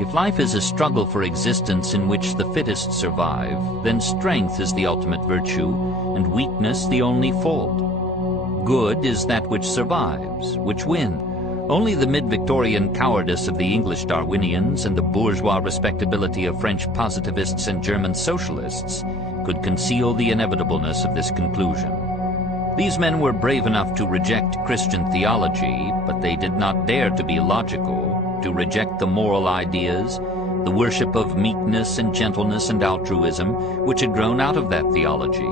If life is a struggle for existence in which the fittest survive, then strength is the ultimate virtue, and weakness the only fault. Good is that which survives, which wins. Only the mid-Victorian cowardice of the English Darwinians and the bourgeois respectability of French positivists and German socialists could conceal the inevitableness of this conclusion. These men were brave enough to reject Christian theology, but they did not dare to be logical, to reject the moral ideas, the worship of meekness and gentleness and altruism, which had grown out of that theology.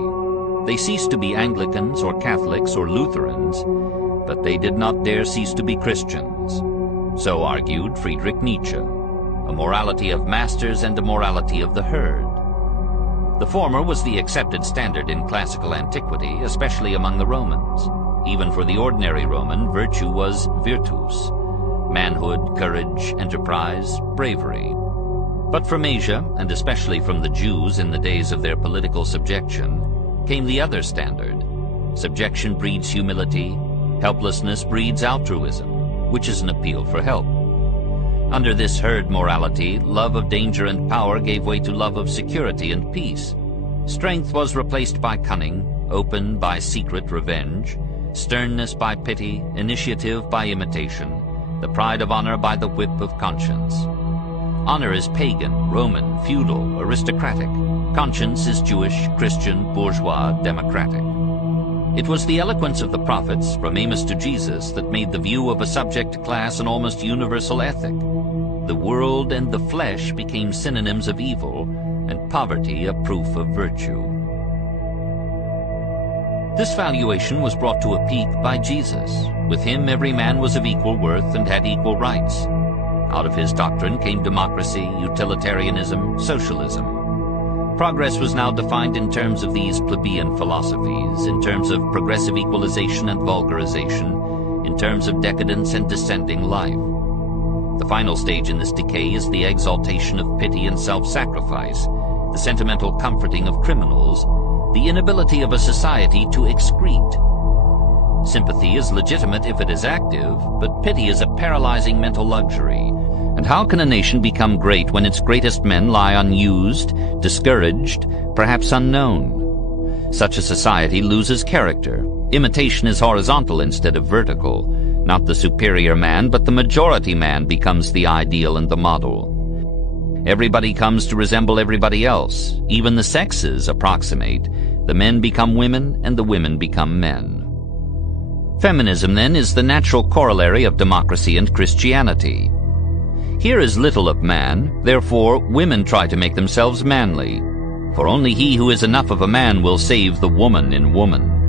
They ceased to be Anglicans or Catholics or Lutherans, but they did not dare cease to be Christians. So argued Friedrich Nietzsche, a morality of masters and a morality of the herd. The former was the accepted standard in classical antiquity, especially among the Romans. Even for the ordinary Roman, virtue was virtus, manhood, courage, enterprise, bravery. But from Asia, and especially from the Jews in the days of their political subjection, came the other standard. Subjection breeds humility, helplessness breeds altruism, which is an appeal for help. Under this herd morality, love of danger and power gave way to love of security and peace. Strength was replaced by cunning, open by secret revenge, sternness by pity, initiative by imitation, the pride of honor by the whip of conscience. Honor is pagan, Roman, feudal, aristocratic. Conscience is Jewish, Christian, bourgeois, democratic. It was the eloquence of the prophets, from Amos to Jesus, that made the view of a subject class an almost universal ethic. The world and the flesh became synonyms of evil, and poverty a proof of virtue. This valuation was brought to a peak by Jesus. With him every man was of equal worth and had equal rights. Out of his doctrine came democracy, utilitarianism, socialism. Progress was now defined in terms of these plebeian philosophies, in terms of progressive equalization and vulgarization, in terms of decadence and descending life. The final stage in this decay is the exaltation of pity and self-sacrifice, the sentimental comforting of criminals, the inability of a society to excrete. Sympathy is legitimate if it is active, but pity is a paralyzing mental luxury. And how can a nation become great when its greatest men lie unused, discouraged, perhaps unknown? Such a society loses character. Imitation is horizontal instead of vertical. Not the superior man, but the majority man becomes the ideal and the model. Everybody comes to resemble everybody else. Even the sexes approximate. The men become women, and the women become men. Feminism, then, is the natural corollary of democracy and Christianity. Here is little of man, therefore women try to make themselves manly. For only he who is enough of a man will save the woman in woman.